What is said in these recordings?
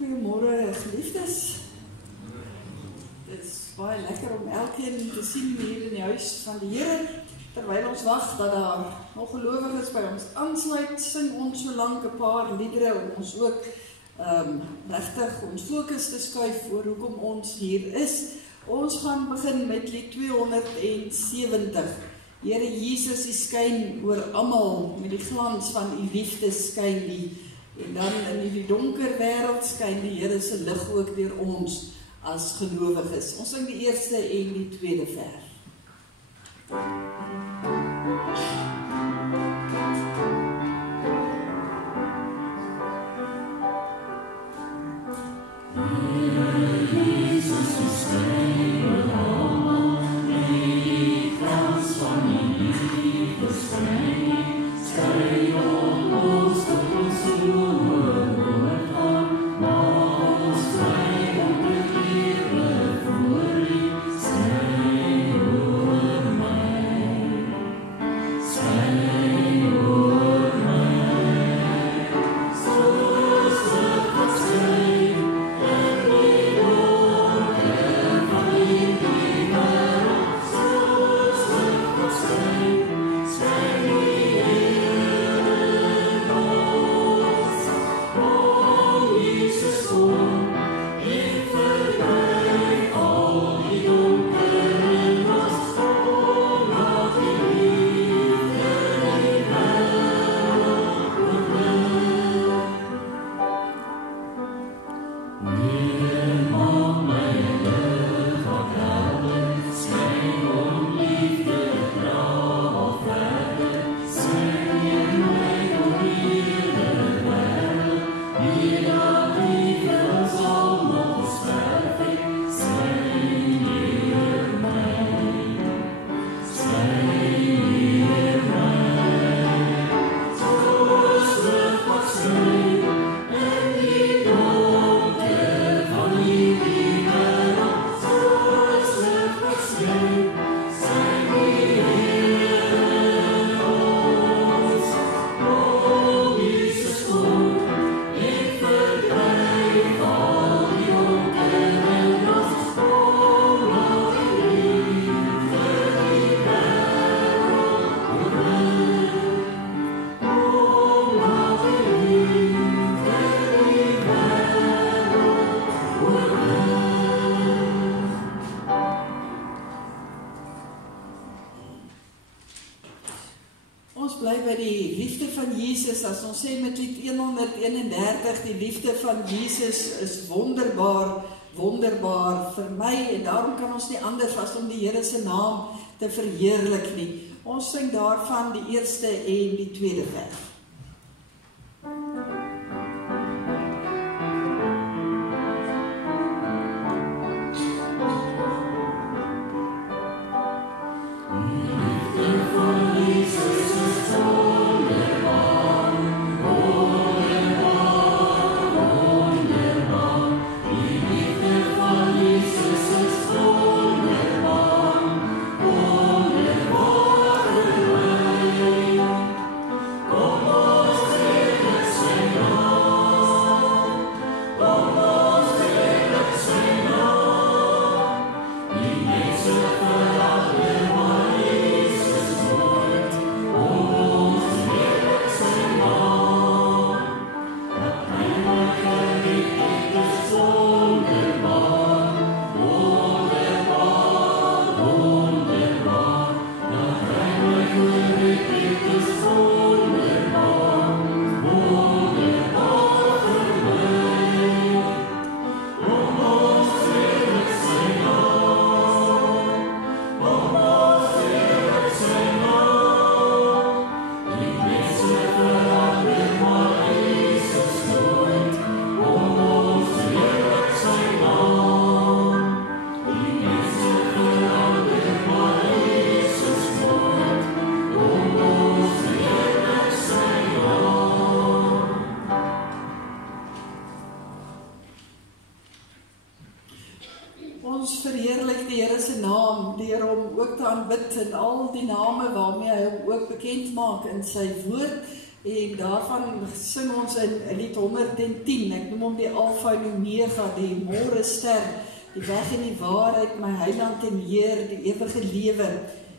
Goeiemôre geliefdes. Het is baie lekker om elkeen te sien hier in die huis van die Here. Terwyl ons wag dat daar nog gelowiges by ons aansluit, sing ons so lank 'n paar liedere om ons ook regtig ons fokus te skuif oor hoekom ons hier is. Ons gaan begin met lied 270. Here Jesus, U skyn oor almal, met die glans van U liefde skyn U. En dan in die donker wêreld skyn die Here se lig ook deur ons as gelowiges. Ons sing die eerste en die tweede vers. As ons sê met lied 131, die liefde van Jesus is wonderbaar, wonderbaar vir my, en daarom kan ons nie anders as om die Here se naam te verheerlik nie. Ons sing daarvan die eerste en die tweede vers. En al die name waarmee hy hom ook bekend maak in sy woord, En daarvan sing ons in lied 110, ek noem hom die Alpha en Omega, die môre ster, die weg en die waarheid, my heiland en Heer, die ewige lewe,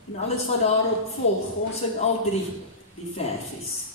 en alles wat daarop volg, ons sing al 3 die versies.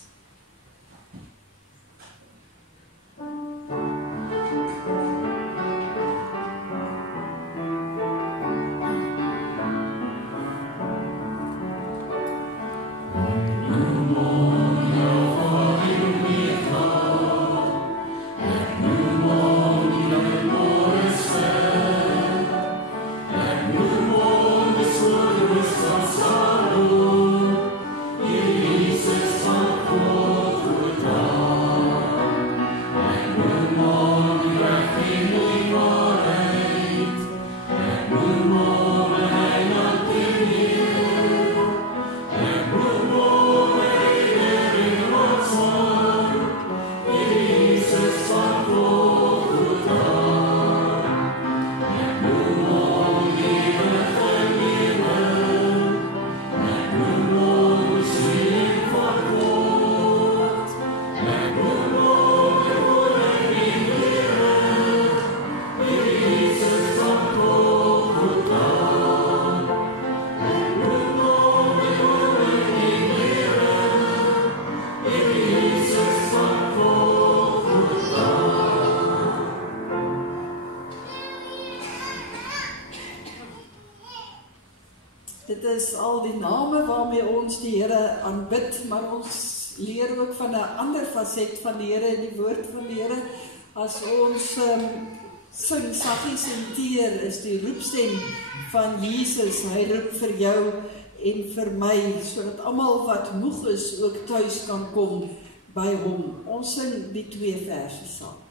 Dit is al die name waarmee ons die Here aanbid, maar ons leer ook van 'n ander faset van die Here, die woord van die Here. As ons sing saggies en teer, is die roepstem van Jesus. Hy roep vir jou en vir my, sodat almal wat moeg is ook tuis kan kom by hom. Ons sing die 2 versies saam.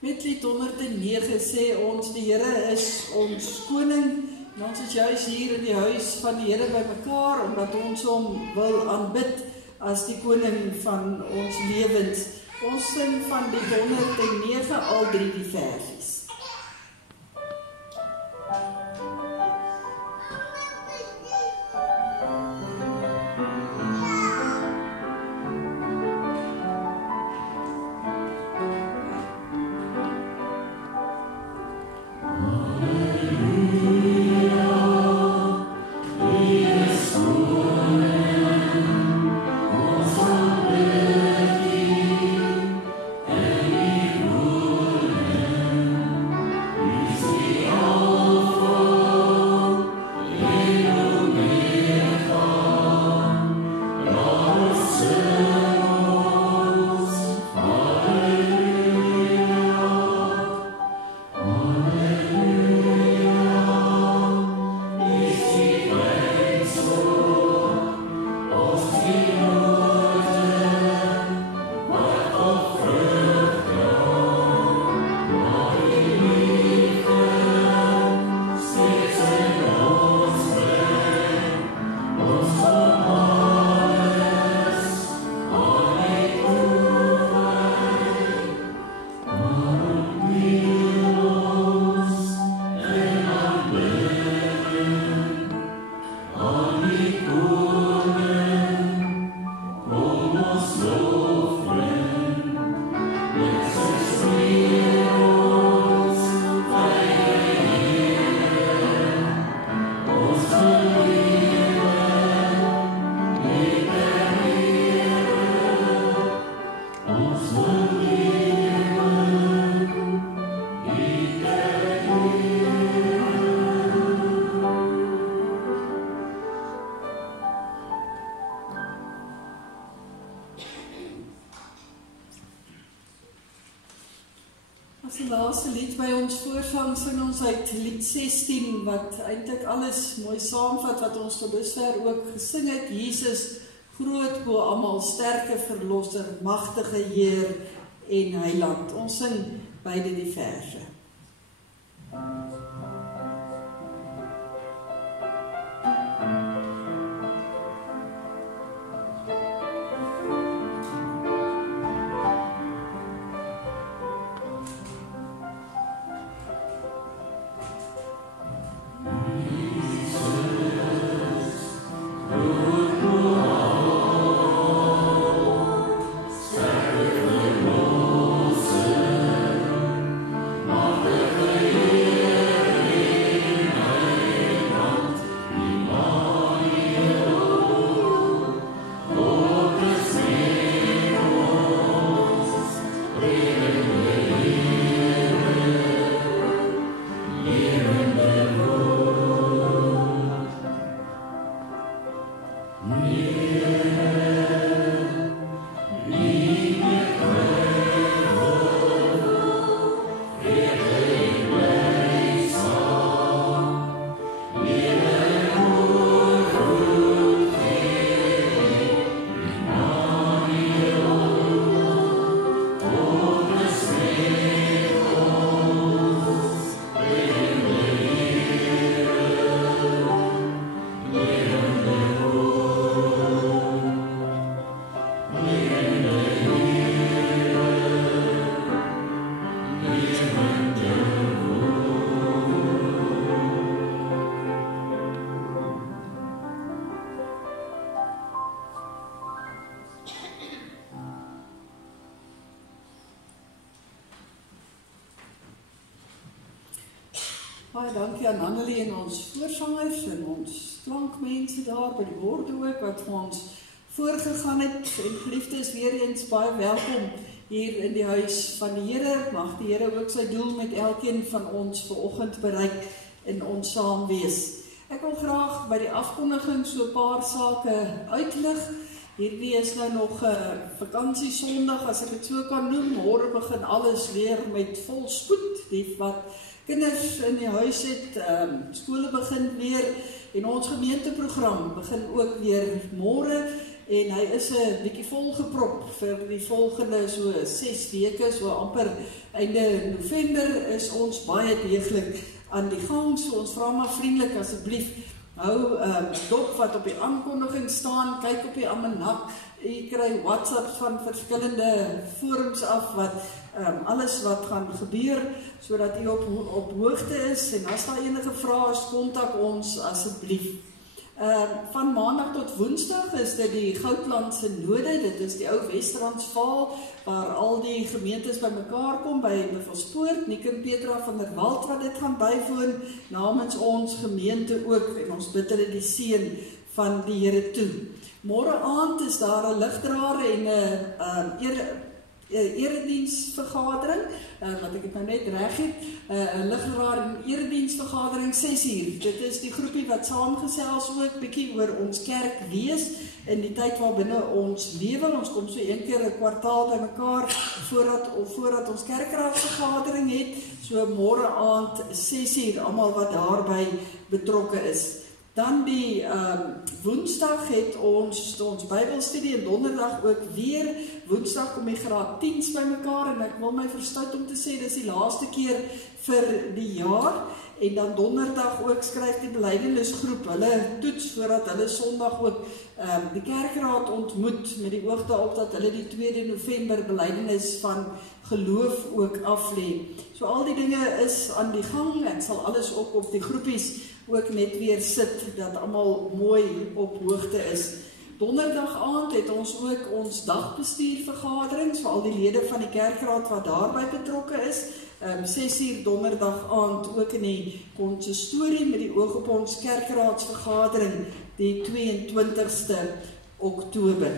Met lied 109 sê ons die Here is ons koning en ons is juis hier in die huis van die Here by mekaar omdat ons hom wil aanbid as die koning van ons lewens. Ons sing van die 109 al 3 die versies. As die laaste lied by ons voorvang sing ons uit lied 16 wat eintlik alles mooi saamvat wat ons tot dusver ook gesing het. Jesus, groot bo almal, sterke verlosser, magtige Heer en Heiland. Ons sing beide die verse. Baie dankie aan Annelie en ons voorsangers en ons klankmense daar by die borde ook wat vir ons voorgegaan het. En geliefdes, weer eens baie welkom hier in die huis van die Here. Mag die Here ook sy doel met elkeen van ons vanoggend bereik en ons saam wees. Ek wil graag by die afkondiging so 'n paar sake uitlig. Hierdie is nou nog 'n vakansie Sondag, as ek dit so kan noem. Môre begin alles weer met vol spoed. Die wat kinders in die huis het, skole begin weer en ons gemeenteprogram begin ook weer môre en hy is 'n bietjie volgeprop vir die volgende so 6 weke, so amper einde November is ons baie deeglik aan die gang. So ons vra maar vriendelik asseblief, hou dop wat op die aankondiging staan, kyk op die almanak. Jy kry WhatsApps van verskillende forums af wat alles wat gaan gebeur, sodat jy op hoogte is. En as daar enige vrae is, kontak ons asseblief. Van Maandag tot Woensdag is dit die Goudlandse Node. Dit is die ou Wes-Transvaal waar al die gemeentes bymekaar kom by Buffelspoort. Nick en Petra van der Walt wat dit gaan bywoon namens ons gemeente ook, en ons bid hulle die seën van die Here toe. Môre aand is daar 'n ligdraer en 'n erediensvergadering, wat ek het nou net reg het, 'n ligdraer en erediensvergadering 6uur. Dit is die groepie wat saamgesels ook bietjie oor ons kerk wees in die tyd waar binne ons lewe. Ons kom so een keer 'n kwartaal bymekaar voordat ons kerkraadsvergadering het. So môre aand 6uur, almal wat daarby betrokke is. Dan die Woensdag het ons Bybelstudie en Donderdag ook weer. Woensdag kom die graad 10's bymekaar en ek wil my verstout om te sê dis die laaste keer vir die jaar. En dan Donderdag ook skryf die belydenisgroep hulle toets voordat hulle Sondag ook die kerkraad ontmoet met die oog daarop dat hulle die 2 November belydenis van geloof ook aflê. So al die dinge is aan die gang. Ek sal alles ook op die groepies ook net weer sit, dat almal mooi op hoogte is. Donderdag aand het ons ook ons dagbestuurvergadering, so al die lede van die kerkraad wat daarby betrokke is, 6uur Donderdag aand ook in die konsistorie met die oog op ons kerkraadsvergadering die 22ste Oktober.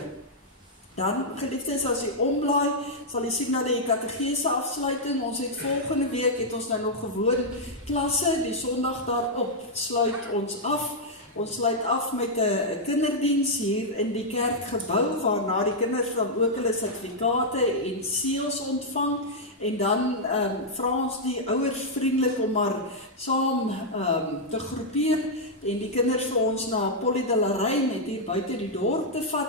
Dan, geliefdes, as jy omblaai, sal jy sien na die kategese afsluiting. Ons het volgende week, het ons nou nog gewoon klasse, die Sondag daarop sluit ons af. Ons sluit af met 'n kinderdiens hier in die kerkgebou, waarna die kinders dan ook hulle sertifikate en seels ontvang. En dan vra ons die ouers vriendelik om maar saam te groepeer en die kinders vir ons na Polly de la Reine net hier buite die dorp te vat.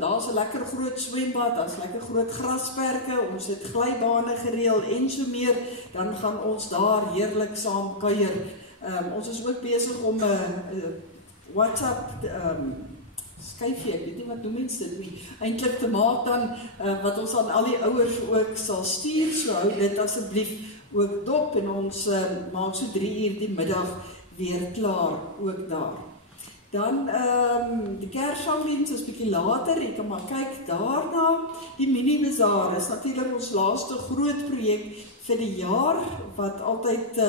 Daar's 'n lekker groot swembad, daar's lekker groot grasperke, ons het glybane gereël en so meer, dan gaan ons daar heerlik saam kuier. Ons is ook besig om 'n WhatsApp skyfie, ek weet nie wat noem mens dit nie, eintlik te maak dan, wat ons aan al die ouers ook sal stuur, so hou dit asseblief ook dop, en ons maak so 3 uur die middag weer klaar, ook daar. Dan, die Kersangdiens is bietjie later, ek kan maar kyk daarna. Die mini-bazaar is natuurlik ons laaste groot projek vir die jaar, wat altyd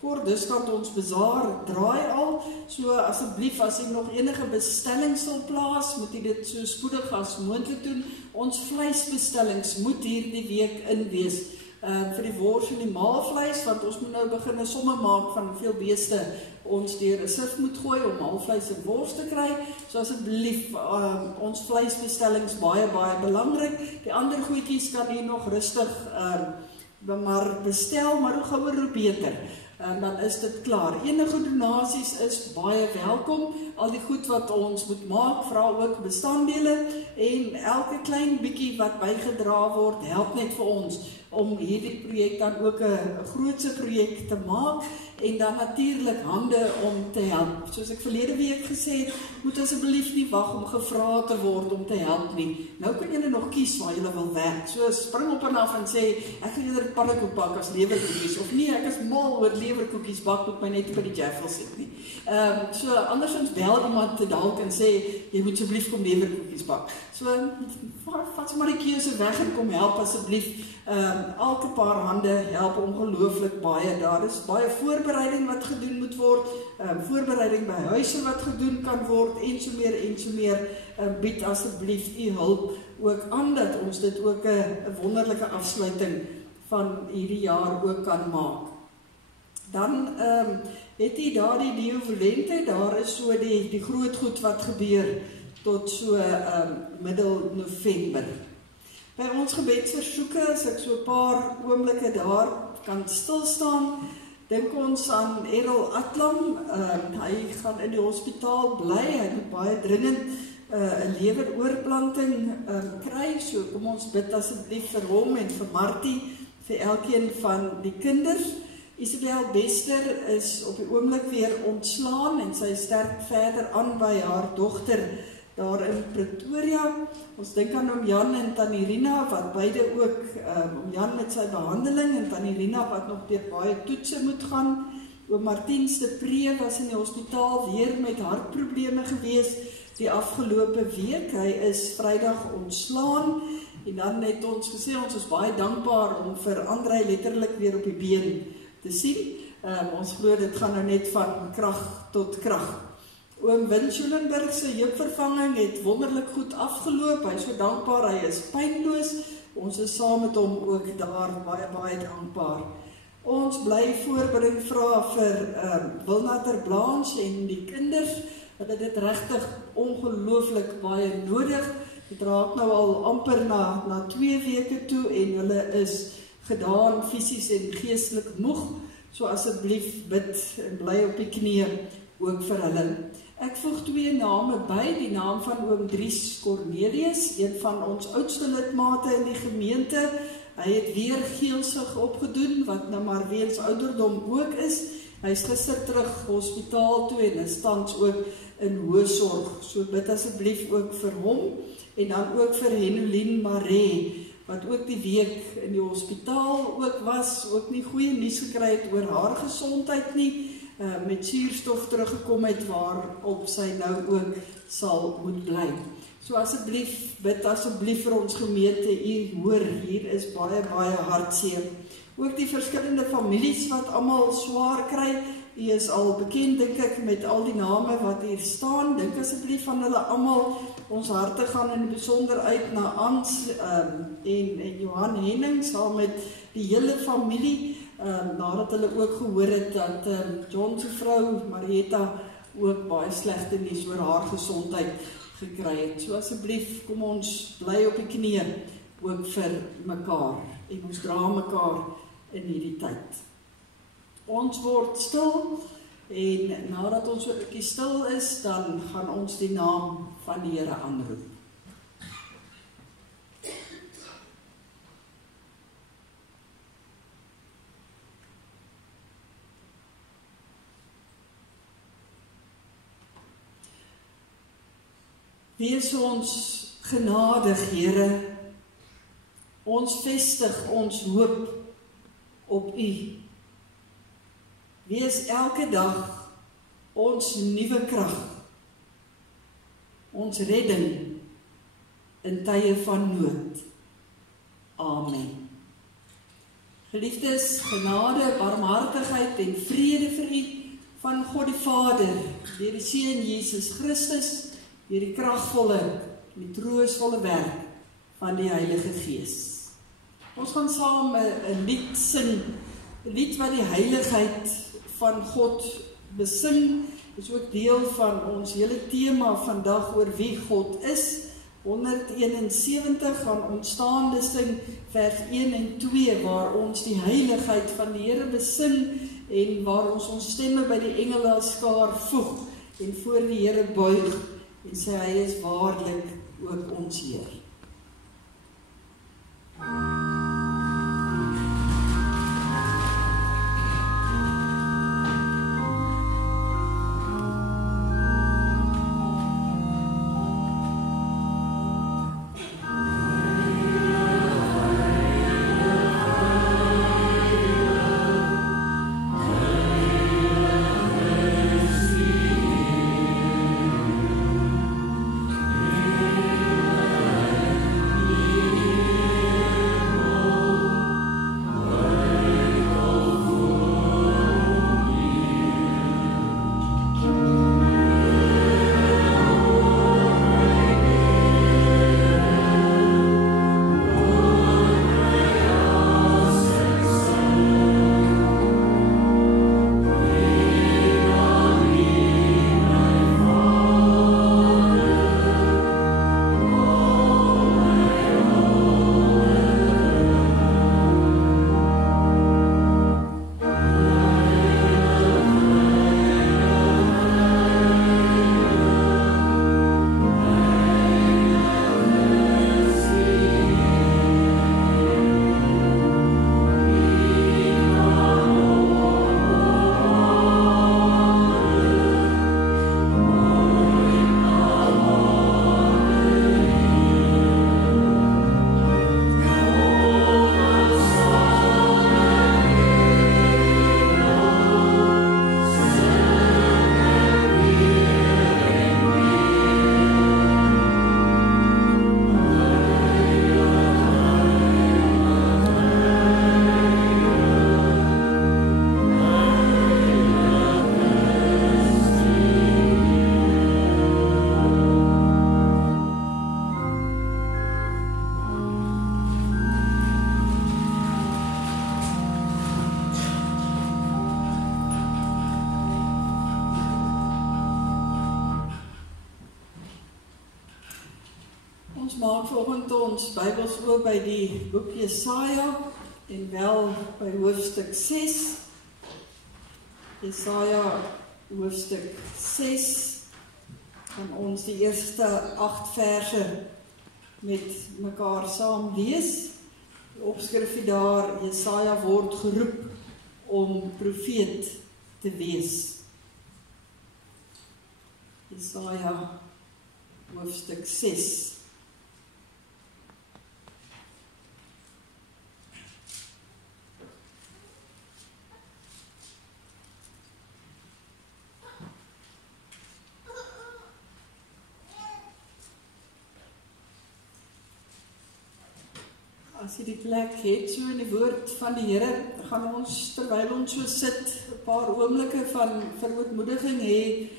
kort diskant ons bazaar draai al, so asseblief as jy nog enige bestellings sal plaas, moet jy dit so spoedig as moontlik doen. Ons vleisbestellings moet hierdie week in wees, vir die wors en die maalvleis, want ons moet nou begin 'n somme maak van veel beeste ons deur 'n sif moet gooi om maalvleis en wors te kry, so asseblief ons vleisbestellings baie belangrik. Die ander goedjies kan jy nog rustig maar bestel, maar hoe gouer hoe beter. Dan is dit klaar. Enige donasies is baie welkom. Al die goed wat ons moet maak, vra ook bestanddele, en elke klein bietjie wat bygedra word, help net vir ons om hierdie projek dan ook 'n grootse projek te maak, en dan natuurlik hande om te help. Soos ek verlede week gesê het, moet asseblief nie wag om gevra te word om te help nie. Nou kan julle nog kies waar julle wil werk. So spring op en af en sê, ek gaan julle pannekoek bak as lewerkoekies, of nee, ek is mal oor lewerkoekies bak, moet my net by die Jaffel sit nie. So andersins bel iemand te dalk en sê, jy moet asseblief kom lewerkoekies bak. So, vat maar die keuse weg en kom help asseblief. Elke paar hande help ongelooflik baie. Daar is baie voorbereiding wat gedoen moet word, voorbereiding by huise wat gedoen kan word, en so meer, bied asseblief u hulp ook aan, dat ons dit ook 'n wonderlike afsluiting van hierdie jaar ook kan maak. Dan het jy daar die Diovolente, daar is so die groot goed wat gebeur tot so middel November. By ons gebedsversoeke, as ek so 'n paar oomblikke daar kan stilstaan, dink ons aan Errol Atlam. Hy gaan in die hospitaal bly, hy moet baie dringend 'n leweroorplanting kry, so kom ons bid asseblief vir hom en vir Martie, vir elkeen van die kinders. Isabel Bester is op die oomblik weer ontslaan, en sy sterk verder aan by haar dogter daar in Pretoria. Ons dink aan oom Jan en tannie Rina, wat beide ook, oom Jan met sy behandeling, en tannie Rina wat nog deur baie toetse moet gaan. Oom Martiens de Pre was in die hospitaal weer met hartprobleme gewees die afgelope week. Hy is Vrydag ontslaan, en dan het ons gesê, ons is baie dankbaar om vir Andrei letterlik weer op die been te sien. Ons glo dit gaan nou net van krag tot krag. Oom Win Schulenburg se heupvervanging het wonderlik goed afgeloop. Hy is so dankbaar, hy is pynloos. Ons is saam met hom ook daar baie dankbaar. Ons bly voorbereiding vra vir Wilna ter Blanche en die kinders. Hulle het dit regtig ongelooflik baie nodig. Dit raak nou al amper na 2 weke toe, en hulle is gedaan fisies en geestelik moeg. So asseblief bid en bly op die knieë ook vir hulle. Ek voeg 2 name by, die naam van oom Dries Cornelius, een van ons oudste lidmate in die gemeente. Hy het weer geelsig opgedoen, wat nou maar weens ouderdom ook is. Hy is gister terug hospitaal toe, en is tans ook in hoë sorg. So bid asseblief ook vir hom, en dan ook vir Henolien Maree, wat ook die week in die hospitaal ook was, ook nie goeie nuus gekry het oor haar gesondheid nie, met suurstof teruggekom het, waarop sy nou ook sal moet bly. So asseblief, bid asseblief vir ons gemeente, u hoor, hier is baie hartseer. Ook die verskillende families wat almal swaar kry, u is al bekend, dink ek, met al die name wat hier staan. Dink asseblief van hulle almal. Ons harte gaan in besonder uit na Ans en Johan Henning, saam met die hele familie, nadat hulle ook gehoor het dat John se vrou Marietta ook baie slegte nuus oor haar gesondheid gekry het. So asseblief, kom ons bly op die knieë, ook vir mekaar, en ons dra mekaar in hierdie tyd. Ons word stil, en nadat ons so 'n bietjie stil is, dan gaan ons die naam van die Here aanroep. Wees ons genadig, Here. Ons vestig ons hoop op U. Wees elke dag ons nuwe krag, ons redding in tye van nood. Amen. Geliefdes, genade, barmhartigheid en vrede vir U van God die Vader, deur die Seun Jesus Christus, deur die kragvolle, die troostvolle werk van die Heilige Gees. Ons gaan saam 'n lied sing, 'n lied wat die heiligheid van God besing. Dit is ook deel van ons hele tema vandag oor wie God is. 171 gaan ontstaande sing, vers 1 en 2, waar ons die heiligheid van die Here besing en waar ons stemme by die engele skaar voeg en voor die Here buig en sê hy is waarlik ook ons Heer. Ons maak vanoggend ons Bybels oop by die boek Jesaja en wel by hoofstuk 6. Jesaja hoofstuk 6 gaan ons die eerste 8 verse met mekaar saam lees. Die opskrifie daar, Jesaja word geroep om profeet te wees. Jesaja hoofstuk 6. As jy die plek het, so in die woord van die Here, gaan ons, terwyl ons so sit, 'n paar oomblikke van verootmoediging hê,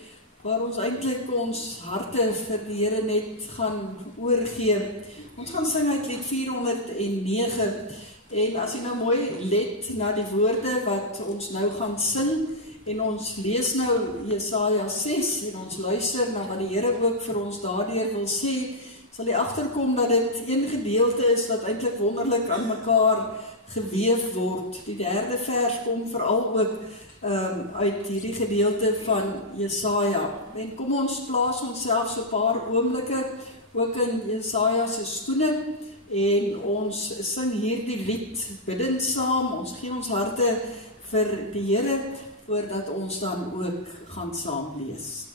waar ons eintlik ons harte vir die Here net gaan oorgee. Ons gaan sing uit lied 409, en as jy nou mooi let na die woorde wat ons nou gaan sing, En ons lees nou Jesaja 6 en ons luister na wat die Here ook vir ons daardeur wil sê, sal jy agterkom dat dit een gedeelte is wat eintlik wonderlik aan mekaar geweef word. Die 3de vers kom veral ook uit hierdie gedeelte van Jesaja. En kom ons plaas onsself so 'n paar oomblikke ook in Jesaja se skoene en ons sing hierdie lied bidend saam. Ons gee ons harte vir die Here voordat ons dan ook gaan saam lees.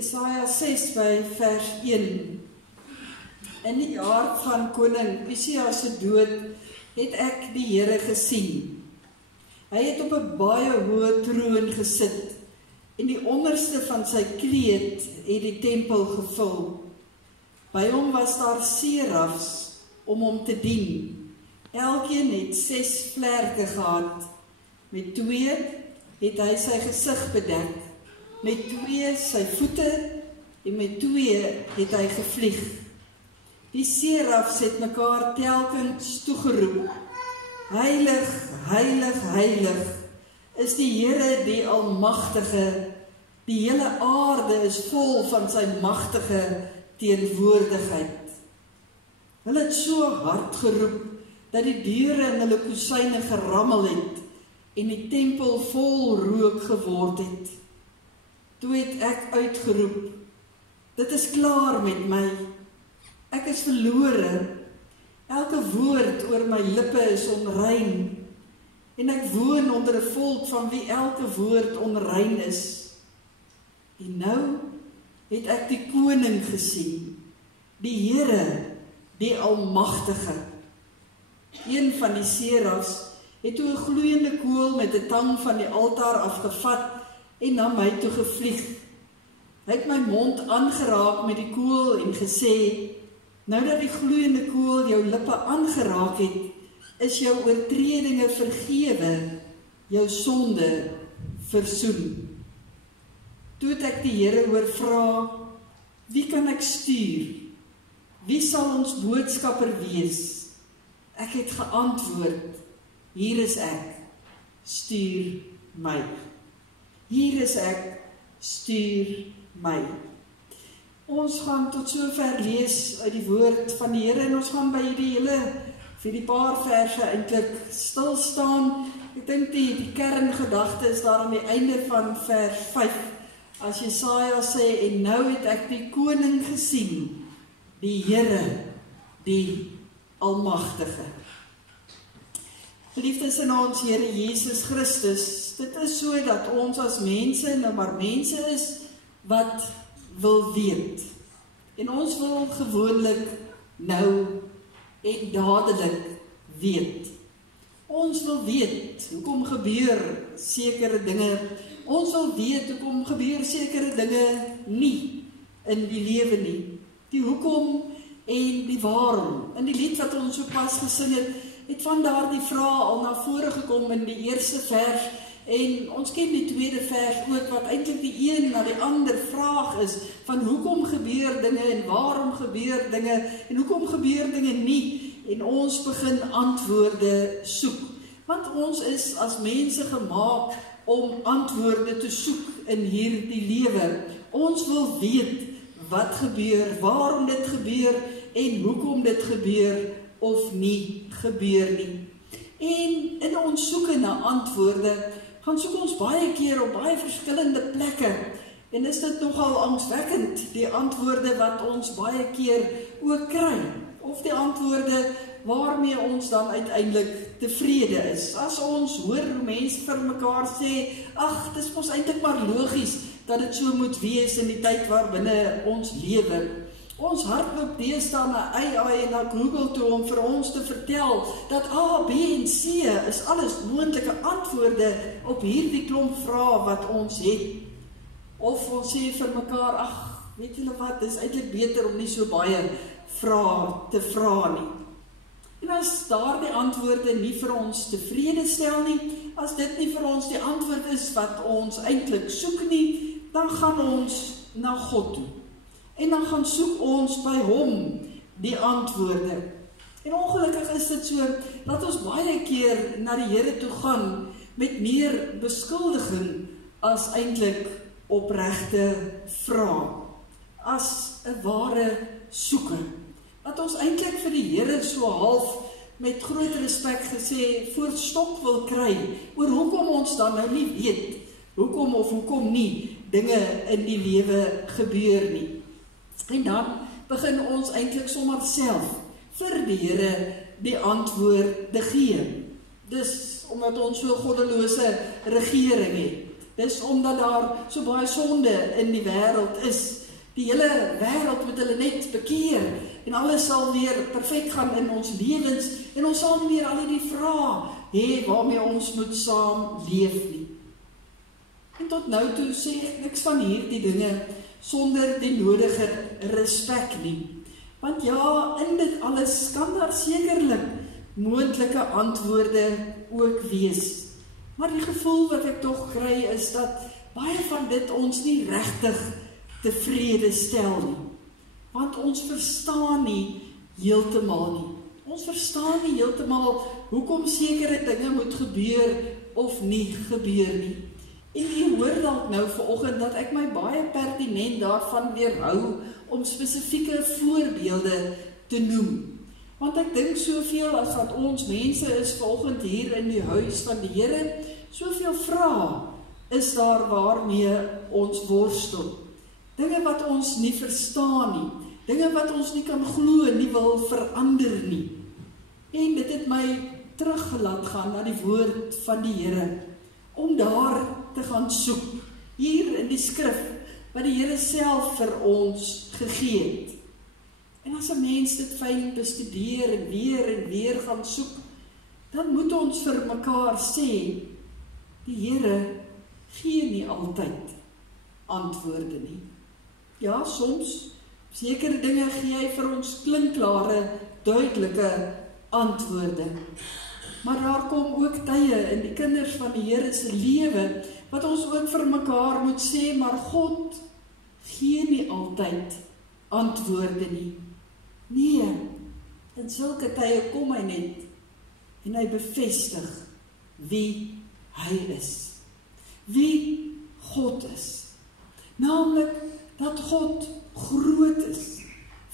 Jesaja 6 by vers 1. In die jaar van koning Usia se dood het ek die Here gesien. Hy het op 'n baie hoë troon gesit en die onderste van sy kleed het die tempel gevul. By hom was daar serafs om hom te dien. Elkeen het 6 vlerke gehad. Met 2 het hy sy gesig bedek. Met 2 sy voete en met 2 het hy gevlieg. Die serafs het mekaar telkens toegeroep. Heilig, heilig, heilig is die Here die Almagtige. Die hele aarde is vol van sy magtige teenwoordigheid. Hulle het so hard geroep dat die deure in hulle kusyne gerammel het en die tempel vol rook geword het. Toe het ek uitgeroep, dit is klaar met my. Ek is verlore. Elke woord oor my lippe is onrein. En ek woon onder 'n volk van wie elke woord onrein is. En nou het ek die koning gesien, die Here, die Almagtige. Een van die serafs het toe 'n gloeiende kool met 'n tang van die altaar afgevat en na my toe gevlieg. Hy het my mond aangeraak met die kool en gesê, nou dat die gloeiende kool jou lippe aangeraak het, is jou oortredinge vergewe, jou sonde versoen. Toe het ek die Here hoor vra, wie kan ek stuur? Wie sal ons boodskapper wees? Ek het geantwoord, hier is ek, stuur my. Hier is ek, stuur my. Ons gaan tot sover lees uit die woord van die Here en ons gaan by hierdie hele vir die paar verse eintlik stil staan. Ek dink die kerngedagte is daar aan die einde van vers 5. As Jesaja sê, en nou het ek die koning gesien, die Here, die Almagtige. Liefdes in ons Here Jesus Christus, dit is so dat ons as mense nou maar mense is wat wil weet. En ons wil gewoonlik nou en dadelik weet. Ons wil weet, hoekom gebeur sekere dinge. Ons wil weet, hoekom gebeur sekere dinge nie in die lewe nie. Die hoekom en die waarom. In die lied wat ons so pas gesing het van daardie vraag al na vore gekom in die eerste vers. En ons ken die tweede vers ook, wat eintlik die een na die ander vraag is, van hoekom gebeur dinge en waarom gebeur dinge, en hoekom gebeur dinge nie, en ons begin antwoorde soek. Want ons is as mense gemaak om antwoorde te soek in hierdie lewe. Ons wil weet wat gebeur, waarom dit gebeur, en hoekom dit gebeur, of nie gebeur nie. En in ons soeke na antwoorde, gaan soek ons baie keer op baie verskillende plekke, en is dit nogal angswekkend, die antwoorde wat ons baie keer ook kry, of die antwoorde waarmee ons dan uiteindelik tevrede is. As ons hoor hoe mense vir mekaar sê, ag, dit is ons eintlik maar logies, dat dit so moet wees in die tyd waarbinne ons lewe. Ons hardloop deesdae na AI en na Google toe om vir ons te vertel dat A, B en C is alles moontlike antwoorde op hierdie klomp vrae wat ons het. Of ons sê vir mekaar, ag, weet julle wat, dis eintlik beter om nie so baie vrae te vra nie. En as daardie antwoorde nie vir ons tevrede stel nie, as dit nie vir ons die antwoord is wat ons eintlik soek nie, dan gaan ons na God toe. En dan gaan soek ons by hom die antwoorde. En ongelukkig is dit so, dat ons baie keer na die Here toe gaan met meer beskuldiging as eintlik opregte vrae, as 'n ware soeke. Dat ons eintlik vir die Here so half met groot respek gesê voorstop wil kry, oor hoekom ons dan nou nie weet, hoekom of hoekom nie dinge in die lewe gebeur nie. En dan begin ons eintlik sommer self vir die Here die antwoorde gee. Dis omdat ons so goddelose regering het. Dis omdat daar so baie sonde in die wêreld is. Die hele wêreld moet hulle net bekeer en alles sal weer perfek gaan in ons lewens en ons sal nie meer al die vrae hê waarmee ons moet saam leef nie. En tot nou toe sê ek niks van hierdie dinge sonder die nodige respek nie. Want ja, in dit alles kan daar sekerlik moontlike antwoorde ook wees. Maar die gevoel wat ek tog kry is dat baie van dit ons nie regtig tevrede stel nie. Want ons verstaan nie heeltemal nie. Ons verstaan nie heeltemal hoekom sekere dinge moet gebeur of nie gebeur nie. En u hoor dalk nou vanoggend dat ek my baie pertinent daarvan weerhou om spesifieke voorbeelde te noem. Want ek dink soveel as wat ons mense is vanoggend hier in die huis van die Here, soveel vrae is daar waarmee ons worstel. Dinge wat ons nie verstaan nie, dinge wat ons nie kan glo, nie wil verander nie. En dit het my teruggelaat gaan na die woord van die Here, om daar te gaan soek, hier in die skrif, wat die Here self vir ons gegee het. En as 'n mens dit fyn bestudeer en weer gaan soek, dan moet ons vir mekaar sê, die Here gee nie altyd antwoorde nie. Ja, soms, sekere dinge gee hy vir ons klinkklare, duidelike antwoorde. Maar daar kom ook tye in die kinders van die Here se lewe, wat ons ook vir mekaar moet sê, maar God gee nie altyd antwoorde nie. Nee, in sulke tye kom hy net, en hy bevestig wie hy is. Wie God is. Naamlik, dat God groot is,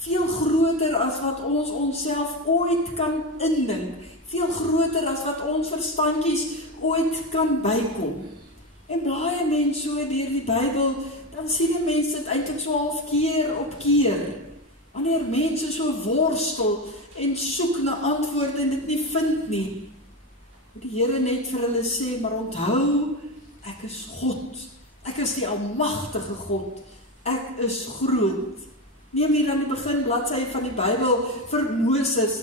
veel groter as wat ons onsself ooit kan indink, veel groter as wat ons verstandjies ooit kan bykom. En blaai 'n mens so deur die Bybel, dan sien 'n mens dit eintlik so half keer op keer. Wanneer mense so worstel en soek na antwoorde en dit nie vind nie, moet die Here net vir hulle sê, maar onthou, ek is God. Ek is die almagtige God. Ek is groot. Neem hier aan die begin bladsy van die Bybel vir Moses,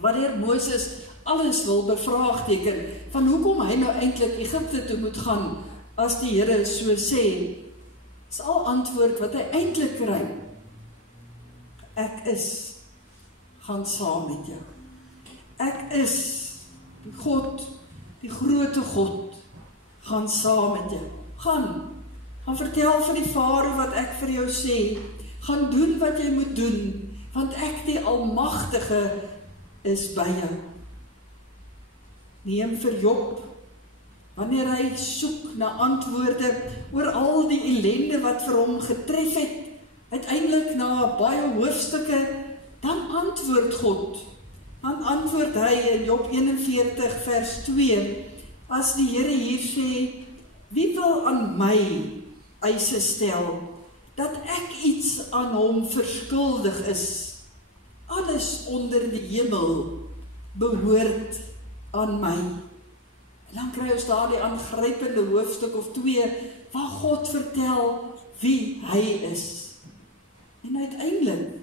wanneer Moses alles wil bevraagteken, van hoekom hy nou eintlik Egipte toe moet gaan, as die Here so sê, is al antwoord wat hy eintlik kry. Ek is, gaan saam met jou. Ek is, die God, die grote God, gaan saam met jou. Gaan vertel vir die Farao wat ek vir jou sê, gaan doen wat jy moet doen, want ek die Almagtige is by jou. Neem vir Job, wanneer hy soek na antwoorde oor al die ellende wat vir hom getref het, uiteindelik na baie hoofstukke, dan antwoord God. Dan antwoord hy in Job 41 vers 2, as die Here hier sê, wie wil aan my eise stel, dat ek iets aan hom verskuldig is? Alles onder die hemel behoort aan my. En dan kry ons daar die aangrypende hoofstuk of 2, waar God vertel wie hy is. En uiteindelik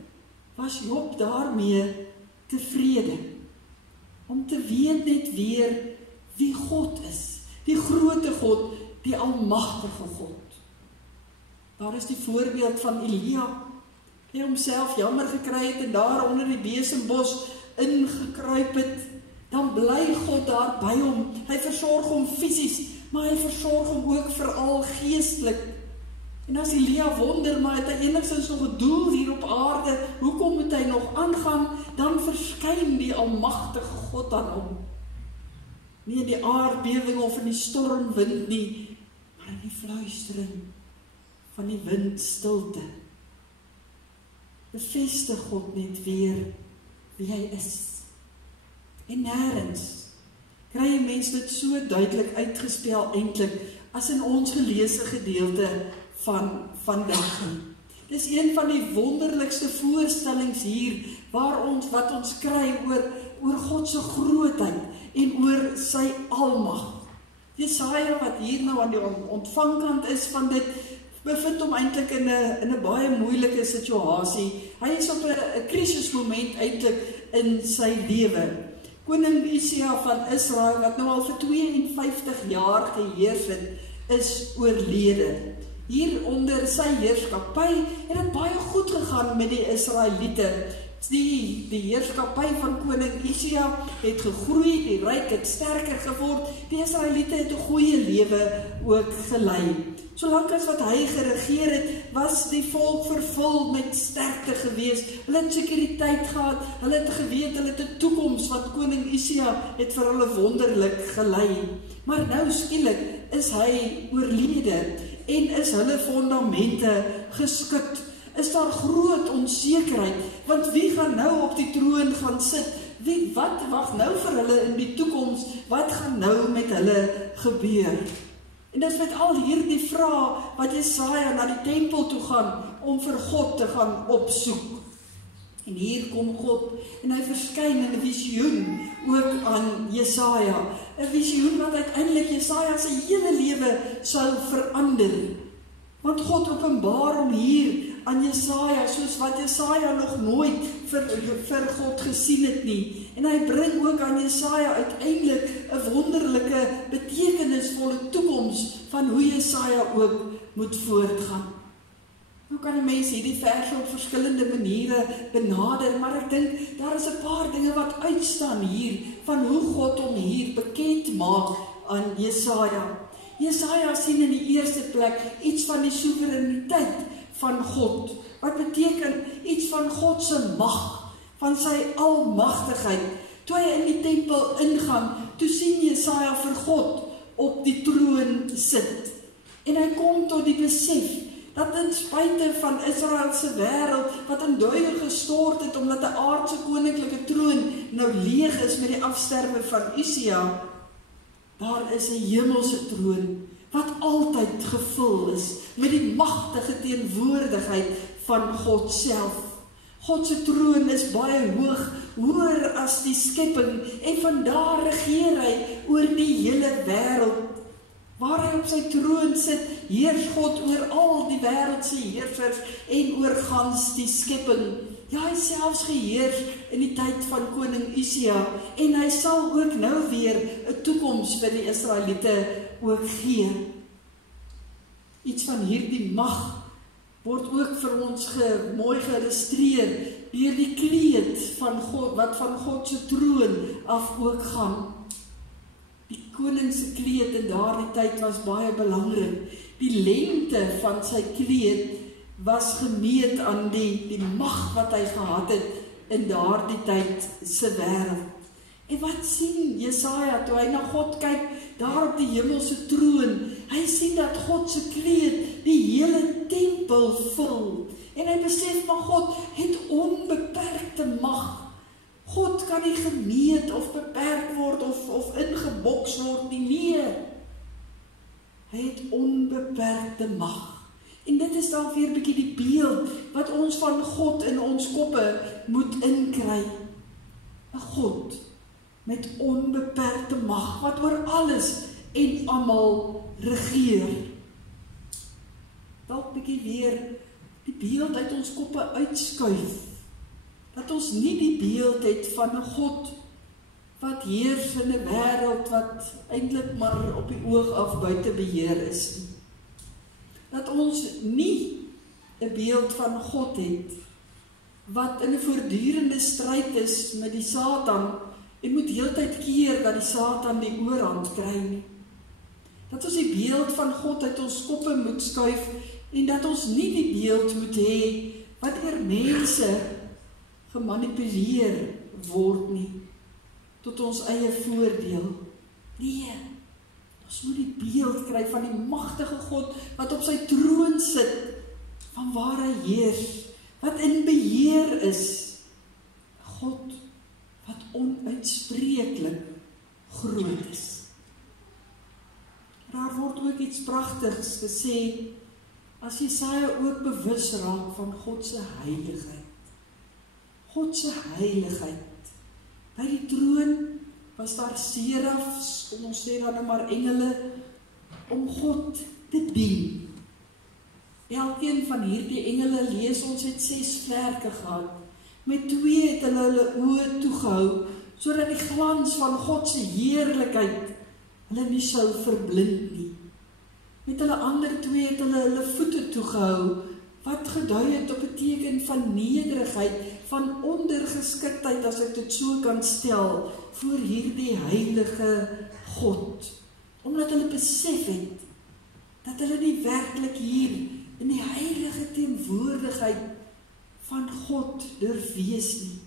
was Job daarmee tevrede, om te weet net weer wie God is, die grote God, die almagtige God. Daar is die voorbeeld van Elia, die homself jammer gekry het en daar onder die besembos ingekruip het, dan bly God daar by hom. Hy versorg hom fisies, maar hy versorg hom ook veral geestelik. En as Elia wonder, maar het hy enigstens nog 'n doel hier op aarde, hoekom moet hy nog aangaan, dan verskyn die almagtige God aan hom. Nie in die aardbewing of in die stormwind nie, maar in die fluistering van die windstilte. Bevestig God net weer wie hy is. En nêrens kry 'n mens dit so duidelik uitgespel eintlik as in ons geleesde gedeelte van vandag. Dis een van die wonderlikste voorstellings hier wat ons kry oor God se grootheid en oor sy almag. Jesaja wat hier nou aan die ontvangkant is van dit, bevind hom eintlik in 'n baie moeilike situasie. Hy is op 'n krisismoment eintlik in sy lewe. Koning Usia van Israel, wat nou al vir 52 jaar geheers het, is oorlede. Hier onder sy heerskappy het dit baie goed gegaan met die Israeliete. Die heerskappy van koning Usia het gegroei, die ryk het sterker geword, die Israeliete het 'n goeie lewe ook gelei. Solank as wat hy geregeer het, was die volk vervul met sterkte gewees. Hulle het sekuriteit gehad, hulle het geweet, hulle het 'n toekoms, want koning Usia het vir hulle wonderlik gelei. Maar nou skielik is hy oorlede en is hulle fondamente geskit. Is daar groot onsekerheid, want wie gaan nou op die troon gaan sit? Wat wag nou vir hulle in die toekoms? Wat gaan nou met hulle gebeur? En dis met al hierdie vrae wat Jesaja na die tempel toe gaan om vir God te gaan opsoek. En hier kom God en hy verskyn in 'n visioen ook aan Jesaja. 'n Visioen wat uiteindelik Jesaja se hele lewe sou verander. Want God openbaar hom hier aan Jesaja soos wat Jesaja nog nooit vir God gesien het nie. En hy bring ook aan Jesaja uiteindelik 'n wonderlike, betekenisvolle toekoms van hoe Jesaja ook moet voortgaan. Nou kan 'n mens hierdie verse op verskillende maniere benader, maar ek dink daar is 'n paar dinge wat uitstaan hier van hoe God hom hier bekend maak aan Jesaja. Jesaja sien in die eerste plek iets van die soewereiniteit van God. Wat beteken iets van God se mag, van sy almagtigheid. Toe hy in die tempel ingaan, toe sien Jesaja vir God op die troon sit. En hy kom tot die besef dat ten spyte van Israel se wêreld, wat in duie gestort het, omdat 'n aardse koninklike troon nou leeg is met die afsterwe van Usia, daar is 'n hemelse troon, wat altyd gevul is, met die magtige teenwoordigheid van God self. God se troon is baie hoog, hoër as die skepping, en vandaar regeer hy oor die hele wêreld. Waar hy op sy troon sit, heers God oor al die wêreldse heersers en oor gans die skepping. Ja, hy selfs geheers in die tyd van koning Usia, en hy sal ook nou weer 'n toekoms vir die Israeliete ook gee. Iets van hierdie mag word ook vir ons mooi geillustreer deur die kleed van God, wat van God se troon af ook gaan. Die koning se kleed in daardie tyd was baie belangrik. Die lengte van sy kleed was gemeet aan die mag wat hy gehad het in daardie tyd se wêreld. En wat sien Jesaja toe hy na God kyk, daar op die hemelse troon? Hy sien dat God se kleed die hele tempel vul. En hy besef, maar God het onbeperkte mag. God kan nie gemeet of beperk word of ingeboks word nie. Nee. Hy het onbeperkte mag. En dit is dan weer 'n bietjie die beeld wat ons van God in ons koppe moet inkry. 'n God met onbeperkte mag, wat oor alles en almal regeer. Dalk bietjie weer die beeld uit ons koppe uitskuif. Dat ons nie die beeld het van 'n God wat heers in 'n wêreld wat eintlik maar op die oog af buite beheer is nie. Dat ons nie 'n beeld van God het wat in 'n voortdurende stryd is met die Satan en moet heeltyd keer dat die Satan die oorhand kry nie. Dat ons die beeld van God uit ons koppe moet skuif en dat ons nie die beeld moet hê wat deur mense gemanipuleer word nie, tot ons eie voordeel. Nee, ons moet die beeld kry van die magtige God, wat op sy troon sit, van waar hy heers, wat in beheer is. God, wat onuitspreeklik groot is. Daar word ook iets pragtigs gesê, as Jesaja ook bewus raak van God se heiligheid. God se heiligheid. By die troon was daar serafs, kom ons sê dan maar engele, om God te dien. Elkeen van hierdie engele, lees ons, het 6 vlerke gehad. Met 2 het hulle oë toegehou, sodat die glans van God se heerlikheid hulle nie sou verblind nie. Met hulle ander 2 het hulle voete toegehou, wat gedui het op 'n teken van nederigheid, van ondergeskiktheid, as ek dit so kan stel, voor hierdie heilige God. Omdat hulle besef het, dat hulle nie werklik hier in die heilige teenwoordigheid van God durf wees nie.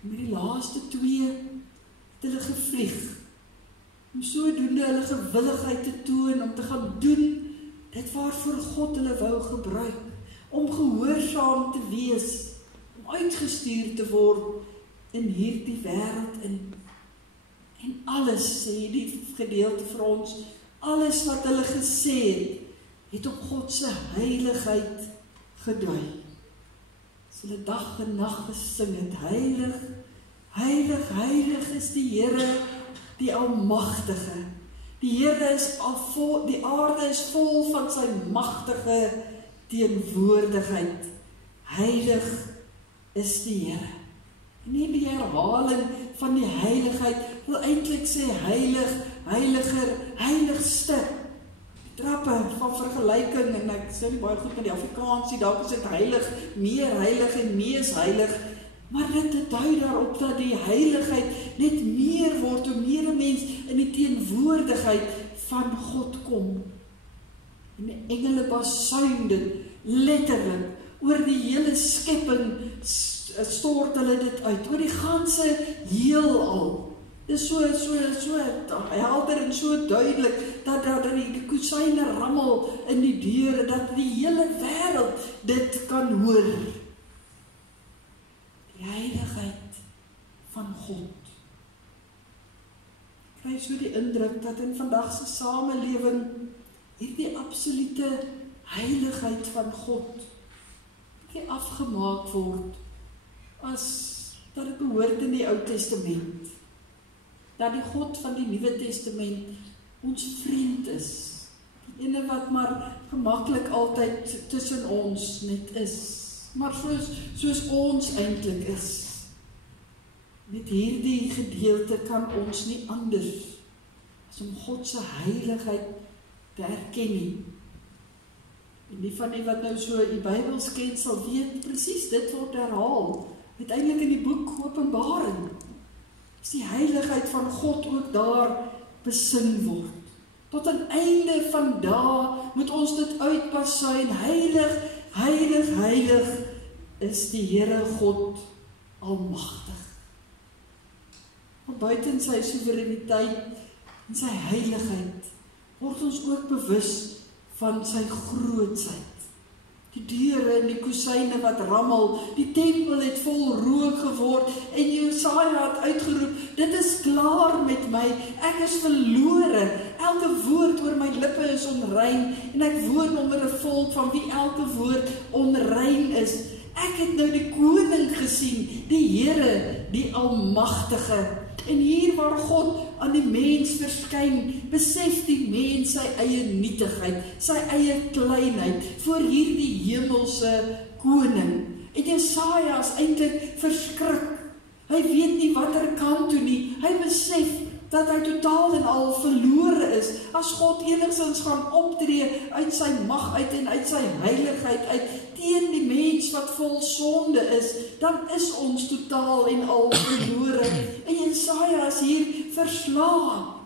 Met die laaste 2 het hulle gevlieg, om sodoende hulle gewilligheid te toon, om te gaan doen dit waarvoor God hulle wou gebruik, om gehoorsaam te wees, om uitgestuur te word in hierdie wêreld in. En alles, sê die gedeelte vir ons, alles wat hulle gesê het op God se heiligheid gedui. As hulle dag en nag gesing het, heilig, heilig, heilig is die Here, die Almagtige. Die Here is vol, die aarde is vol van sy magtige teenwoordigheid. Heilig is die Here. En nie die herhaling van die heiligheid wil eintlik sê heilig, heiliger, heiligste. Trappe van vergelyking, en ek sê nie baie goed met die Afrikaans, dalk is dit heilig, meer heilig en mees heilig, maar dit dui daarop dat die heiligheid net meer word, hoe meer 'n mens in die teenwoordigheid van God kom. En die engele basuin dit letterlik oor die hele skepping, stort hulle dit uit, oor die ganse heelal. Dis so helder en so duidelik, dat die kusyne rammel in die deure, dat die hele wêreld dit kan hoor. Die heiligheid van God. Ek kry so die indruk, dat in vandag se samelewing, hierdie absolute heiligheid van God, nie afgemaak word, as dat dit behoort in die Ou Testament. Dat die God van die Nuwe Testament ons vriend is. Die ene wat maar gemaklik altyd tussen ons net is. Maar soos ons eintlik is. Met hierdie gedeelte kan ons nie anders as om God se heiligheid te erken nie. En die van die wat nou so die Bybels ken sal weet, presies dit word herhaal. Uiteindelik in die boek Openbaring. Is die heiligheid van God ook daar besing word. Tot aan einde van dae moet ons dit uitpasuin. Heilig, heilig, heilig is die Here God almagtig. Maar buiten sy soewereiniteit en sy heiligheid word ons ook bewus van sy grootsheid. Die deure en die kusyne wat rammel, die tempel het vol rook geword en Jesaja het uitgeroep, dit is klaar met my, ek is verlore, elke woord oor my lippe is onrein en ek woon onder 'n volk van wie elke woord onrein is. Ek het nou die koning gesien, die Here, die almagtige. En hier waar God aan die mens verskyn, besef die mens sy eie nietigheid, sy eie kleinheid, voor hierdie hemelse koning. En Jesaja is eintlik verskrik. Hy weet nie watter kant toe nie. Hy besef dat hy totaal en al verlore is. As God enigstens gaan optree uit sy mag uit en uit sy heiligheid uit, teen die mens wat vol sonde is, dan is ons totaal en al verlore. En Jesaja is hier verslae.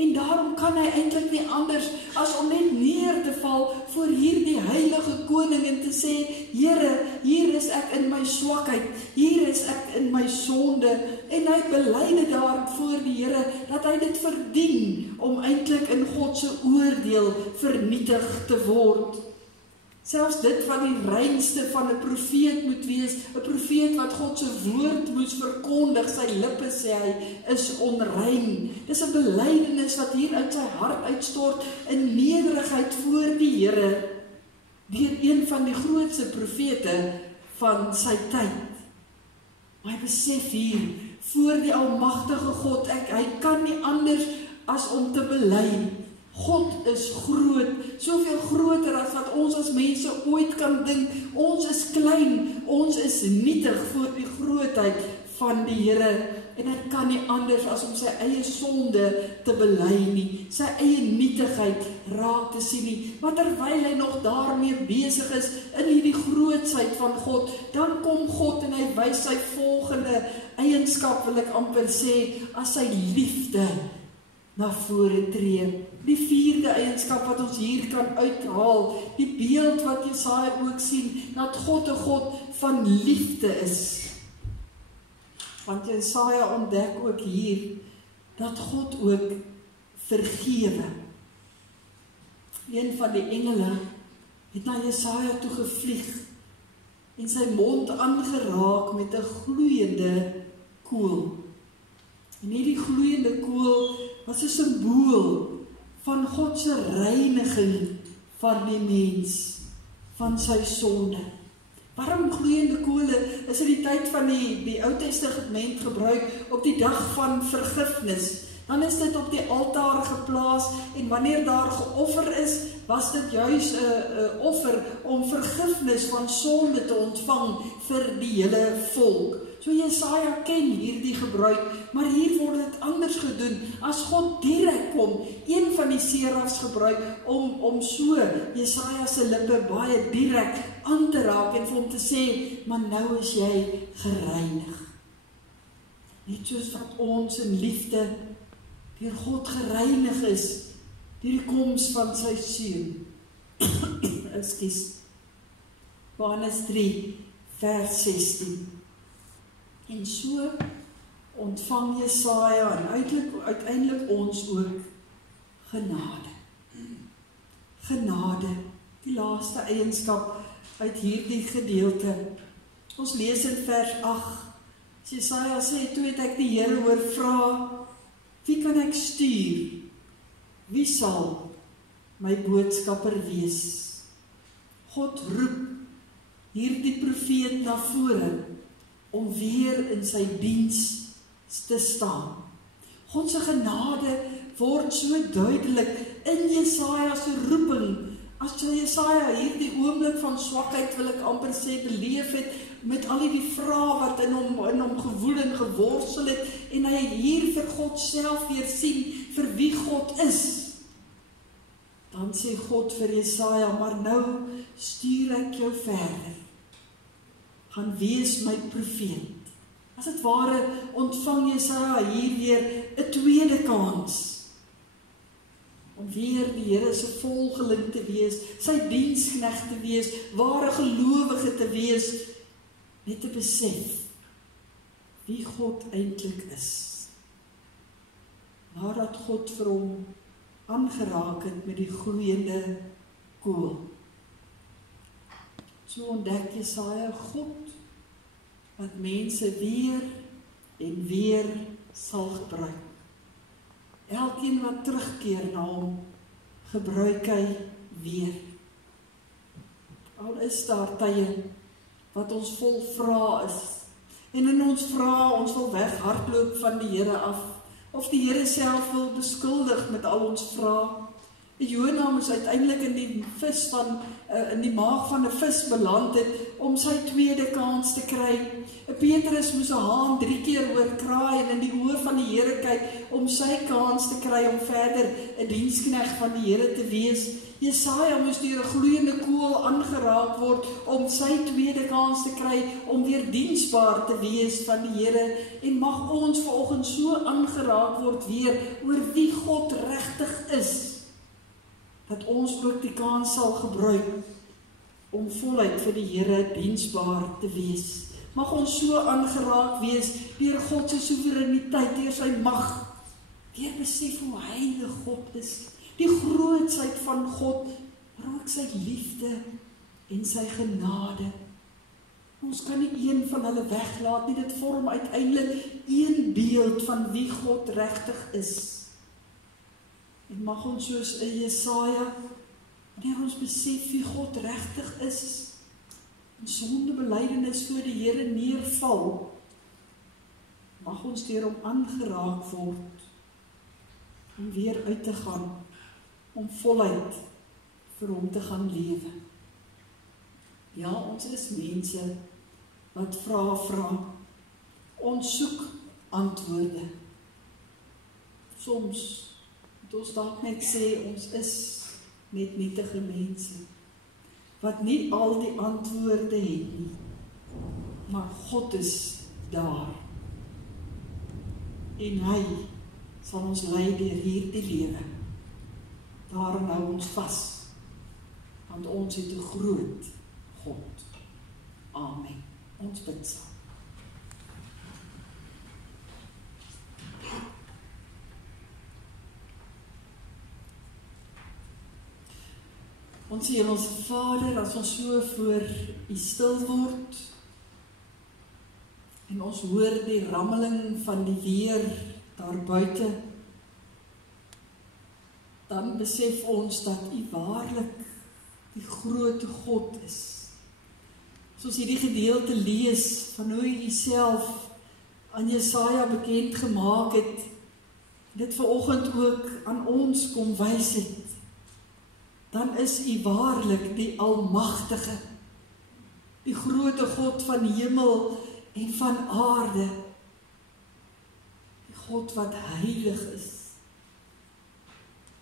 En daarom kan hy eintlik nie anders as om net neer te val voor hierdie heilige koning en te sê, Here, hier is ek in my swakheid, hier is ek in my sonde, en hy belyde daar voor die Here, dat hy dit verdien, om eintlik in God se oordeel vernietig te word. Selfs dit wat die reinste van 'n profeet moet wees, 'n profeet wat God se woord moes verkondig, sy lippe sê hy, is onrein. Dis 'n belydenis wat hier uit sy hart uitstort in nederigheid voor die Here, deur een van die grootste profete van sy tyd. Maar hy besef hier, voor die almagtige God, hy kan nie anders as om te bely. God is groot, soveel groter as wat ons as mense ooit kan dink. Ons is klein, ons is nietig voor die grootheid van die Here. En hy kan nie anders as om sy eie sonde te bely nie, sy eie nietigheid raak te sien nie. Maar terwyl hy nog daarmee besig is in hierdie grootsheid van God, dan kom God en hy wys sy volgende eienskap, wil ek amper sê, as sy liefde na vore tree. Die vierde eienskap wat ons hier kan uithaal, die beeld wat Jesaja ook sien, dat God 'n God van liefde is. Want Jesaja ontdek ook hier, dat God ook vergewe. Een van die engele het na Jesaja toe gevlieg en sy mond aangeraak met 'n gloeiende kool. En hierdie gloeiende kool was 'n simbool van God se reiniging van die mens, van sy sonde. Waarom gloeiende kole is in die tyd van die Ou Testament gebruik op die dag van vergifnis? Dan is dit op die altaar geplaas en wanneer daar geoffer is, was dit juis 'n offer om vergifnis van sonde te ontvang vir die hele volk. So Jesaja ken hierdie gebruik, maar hier word dit anders gedoen. As God direk kom, een van die serafs gebruik om so Jesaja se lippe baie direk aan te raak en vir hom te sê, maar nou is jy gereinig. Net soos wat ons in liefde deur God gereinig is, deur die koms van sy seun. Ekskuus. Johannes 3 vers 16. En so ontvang Jesaja en uiteindelik ons ook genade. Genade, die laaste eienskap uit hierdie gedeelte. Ons lees in vers 8, Jesaja sê, toe het ek die Here hoor vra, wie kan ek stuur? Wie sal my boodskapper wees? God roep hierdie profeet na vore, om weer in sy diens te staan. God se genade word so duidelik in Jesaja se roeping, as Jesaja hierdie oomblik van swakheid, wil ek amper sê, beleef het, met al die vrae wat in hom gewoel en geworstel het, en hy hier vir God self weer sien, vir wie God is. Dan sê God vir Jesaja, maar nou stuur ek jou verder. Gaan wees my profeet. As het ware ontvang Jesaja hier weer 'n tweede kans. Om weer die Here se volgeling te wees, sy diensknegt te wees, ware gelowige te wees, net te besef wie God eintlik is. Nadat God vir hom aangeraak het met die gloeiende kool. So ontdek Jesaja God, wat mense weer en weer sal gebruik. Elkeen wat terugkeer na hom, gebruik hy weer. Al is daar tye wat ons vol vrae is, en in ons vrae ons wil weghardloop van die Here af, of die Here self wil beskuldig met al ons vrae. Jona moes uiteindelik in die maag van 'n vis beland het, om sy tweede kans te kry. Petrus moes 'n haan 3 keer hoor kraai, en in die oë van die Here kyk, om sy kans te kry, om verder 'n diensknegt van die Here te wees. Jesaja moes deur 'n gloeiende kool aangeraak word, om sy tweede kans te kry, om weer diensbaar te wees van die Here. En mag ons vanoggend so aangeraak word weer, oor wie God regtig is, dat ons ook die kans sal gebruik, om voluit vir die Here diensbaar te wees. Mag ons so aangeraak wees, deur God se soewereiniteit, deur sy mag, deur besef hoe heilig God is, die grootsheid van God, maar ook sy liefde en sy genade. Ons kan nie een van hulle weglaat nie, dit vorm uiteindelik een beeld van wie God regtig is. En mag ons soos in Jesaja, wanneer ons besef wie God regtig is, en sondebelydenis voor die Here neerval, mag ons deur hom aangeraak word, om weer uit te gaan, om voluit vir hom te gaan lewe. Ja, ons is mense wat vra. Ons soek antwoorde. Soms moet ons dalk net sê, ons is net nietige mense, wat nie al die antwoorde het nie, maar God is daar. En hy sal ons lei deur hierdie lewe. Daarin hou ons vas, want ons het 'n groot God. Amen. Ons bid saam. Ons Hemelse Vader, as ons so voor U stil word, en ons hoor die rammeling van die weer daar buite, dan besef ons dat U waarlik die groot God is. As ons hierdie gedeelte lees van hoe U self aan Jesaja bekend gemaak het, dit vanoggend ook aan ons kom wys het, dan is U waarlik die Almagtige, die groote God van hemel en van aarde, die God wat heilig is,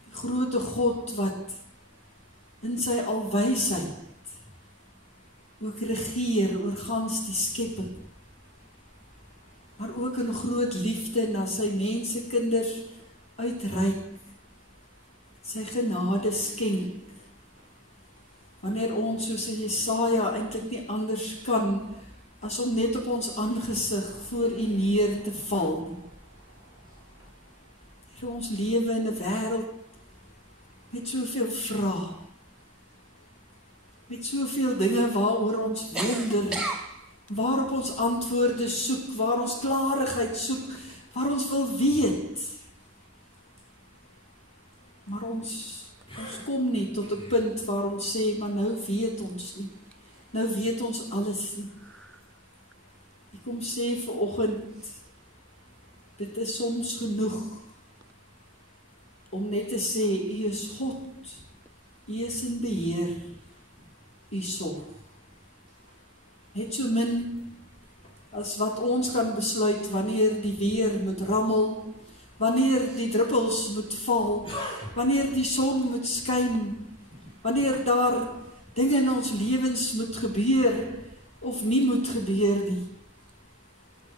die groote God wat in sy alwysheid ook regeer oor gans die skepping, maar ook in groot liefde na sy mensekinders uitreik, sy genade skenk, wanneer ons soos Jesaja eintlik nie anders kan, as om net op ons aangesig voor U neer te val. Here, ons lewe in 'n wêreld met soveel vrae, met soveel dinge waaroor ons wonder, waarop ons antwoorde soek, waar ons klarigheid soek, waar ons wil weet. Maar ons kom nie tot 'n punt waar ons sê, maar nou weet ons nie. Nou weet ons alles nie. Ek kom sê vanoggend, dit is soms genoeg om net te sê, U is God, U is in beheer, U sorg. Net so min as wat ons kan besluit wanneer die weer moet rammel, wanneer die druppels moet val, wanneer die son moet skyn, wanneer daar dinge in ons lewens moet gebeur of nie moet gebeur nie.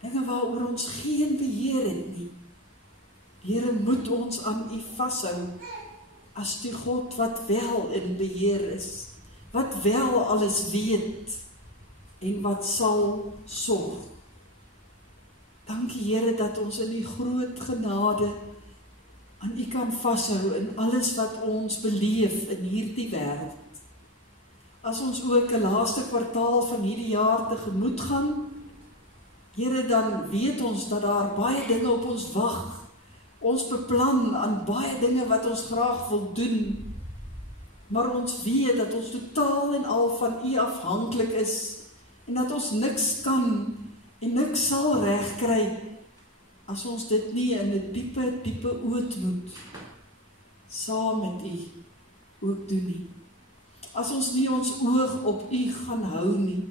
Dinge waaroor ons geen beheer het nie. Here, moet ons aan U vashou as die God wat wel in beheer is, wat wel alles weet en wat sal sorg. Dankie Here dat ons in U groot genade aan U kan vashou in alles wat ons beleef in hierdie wêreld. As ons ook 'n laaste kwartaal van hierdie jaar tegemoet gaan, Here, dan weet ons dat daar baie dinge op ons wag. Ons beplan aan baie dinge wat ons graag wil doen, maar ons weet dat ons totaal en al van U afhanklik is, en dat ons niks kan en niks sal regkry as ons dit nie in 'n diepe ootmoed saam met U ook doen nie. As ons nie ons oog op U gaan hou nie.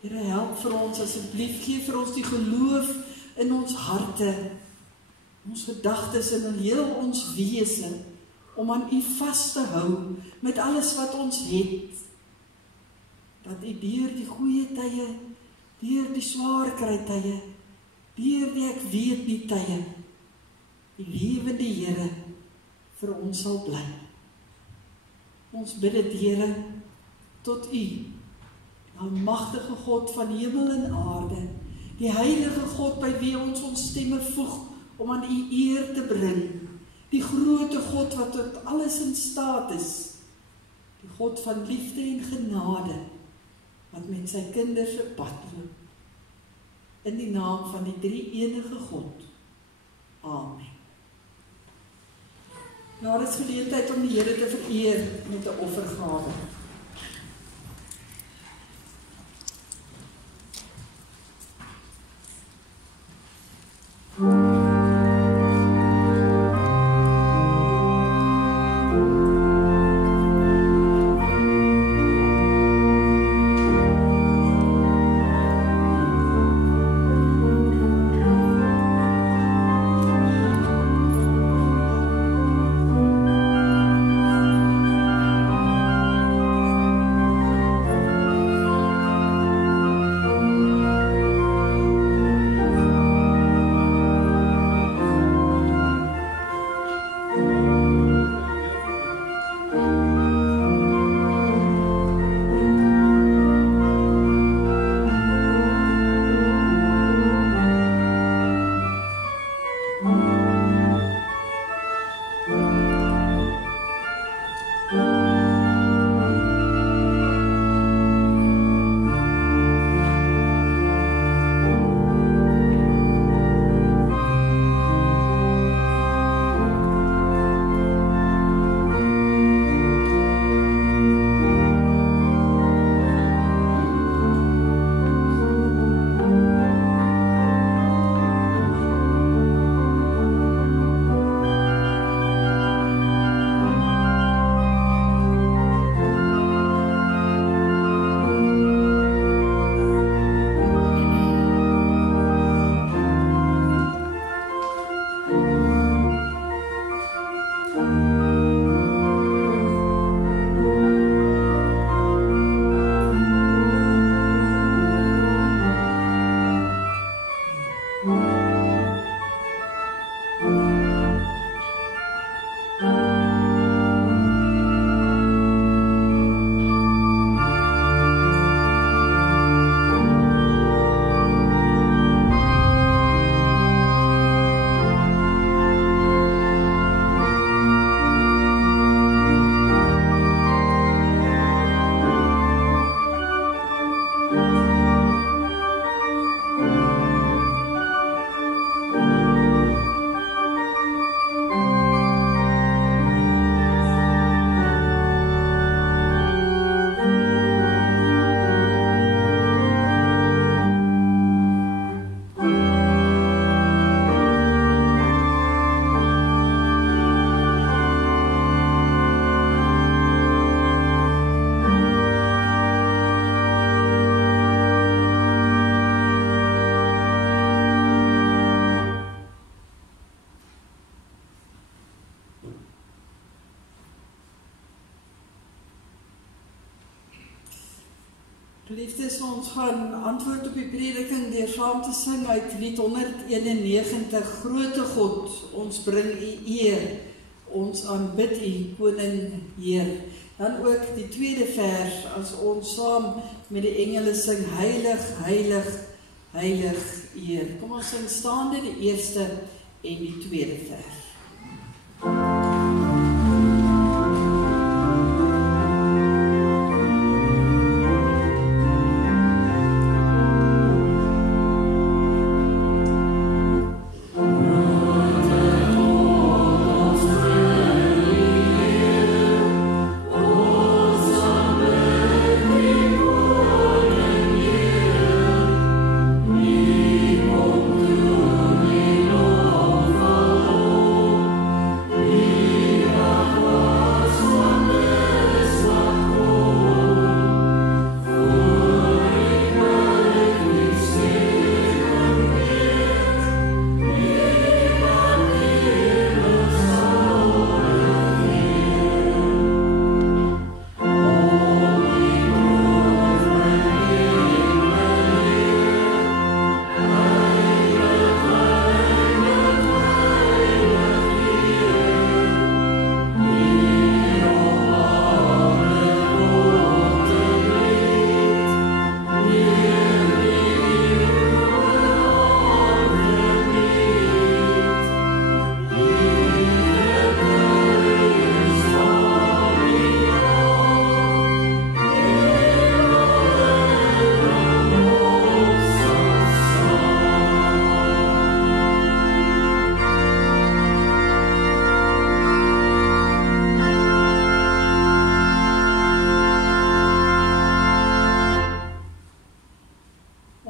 Here, help vir ons asseblief, gee vir ons die geloof in ons harte, ons gedagtes en in heel ons wese, om aan U vas te hou met alles wat ons het. Dat U deur die goeie tye, deur die swaar kry tye, deur die ek weet nie tye, die lewende Here vir ons sal bly. Ons bid dit, Here, tot U, almagtige God van hemel en aarde, die heilige God by wie ons stemme voeg om aan U eer te bring, die groote God wat tot alles in staat is, die God van liefde en genade, wat met sy kinders op pad loop, in die naam van die drie enige God. Amen. Nou, dit is geleentheid om die Here te vereer met 'n offergawe. Geliefdes, ons gaan antwoord op die prediking deur saam te sing uit lied 191, Grote God, ons bring U eer, ons aanbid U, Koning Heer. Dan ook die tweede vers, as ons saam met die engele sing, Heilig, Heilig, Heilig Heer. Kom ons sing staande die eerste en die tweede vers.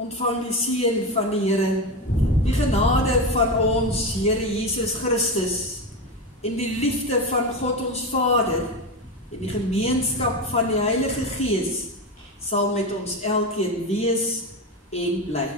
Ontvang die seën van die Here, die genade van ons Here Jesus Christus en die liefde van God ons Vader en die gemeenskap van die Heilige Gees sal met ons elkeen wees en bly.